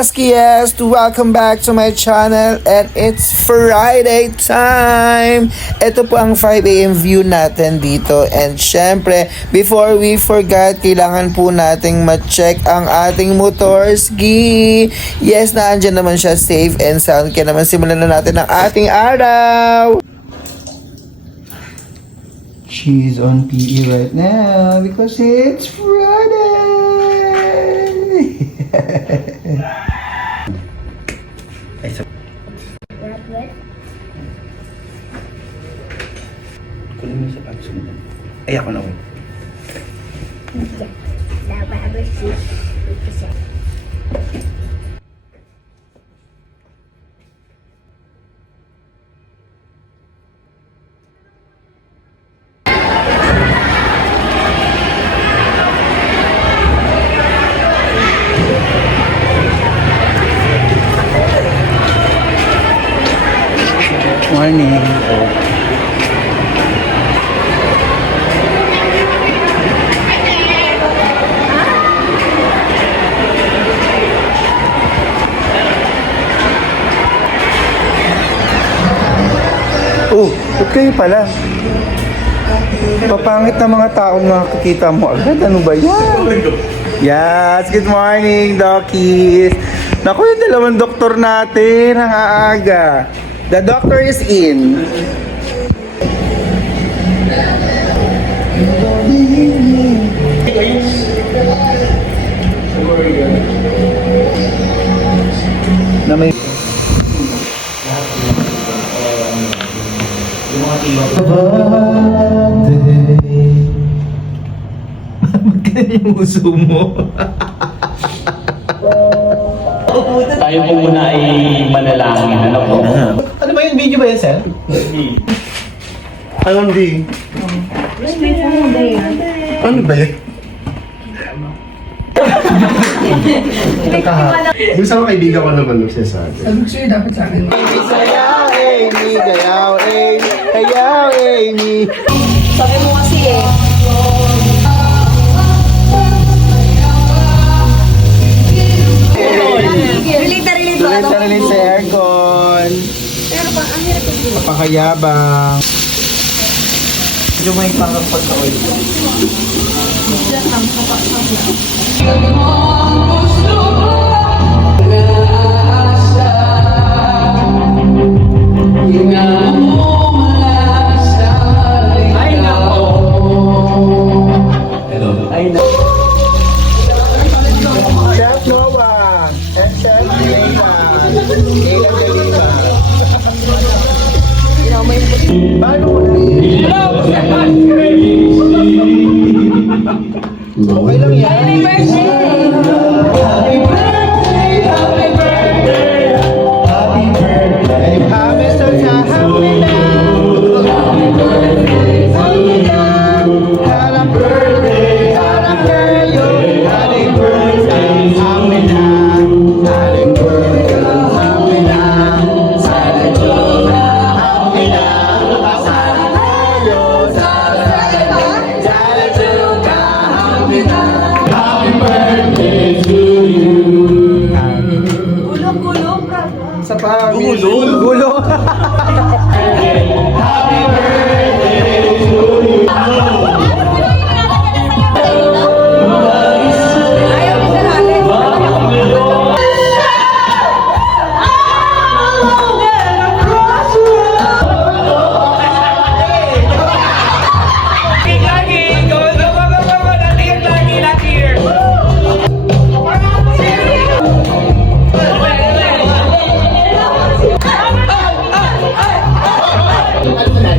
Baskiest! Welcome back to my channel and it's Friday time! Ito po ang 5 AM view natin dito and syempre, before we forget, kailangan po nating ma-check ang ating motorski. Yes, naandyan naman siya safe and sound. Kaya naman simulan na natin ang ating araw! She's on PE right now because it's Friday! Kunin mo sa pagso mo. Ay, ako na. Morning. Ba't kayo pala? Papangit na mga taong nakikita mo agad. Ano ba yan? Yes, good morning, Dockies. Naku, yung dalawang doktor natin, ang aaga. The doctor is in. Na may magkano yung uso mo? Tayo po muna ay manalangin. Ano po? Ano ba yun? Video ba yan, sir? Anong di? Ano ba yan? Gusto ko kaibigan ko naman siya sa atin. Sabi ko sa'yo, dapat sa akin. Gayaw, Amy! Gayaw, Amy! Gayaw, Amy! Sabi mo kasi eh. Relate na relate ba? Tuloy sa aircon. Pero pang ang hirap kasi. Pakayabang. Medyo may parang pagka-oil. Ay, nako! Ay, nako! Chef Noah and Chef Leila. Leila de Lima. Paano mo okay lang yan. Happy birthday! Happy birthday! Happy birthday! Happy birthday! Mr. Happy birthday! Happy birthday! Happy birthday! Happy birthday! Happy birthday! Happy birthday! Happy Gulong-gulong ka. sa pamilya. Gulo. Ayaw mo sa natin. Happy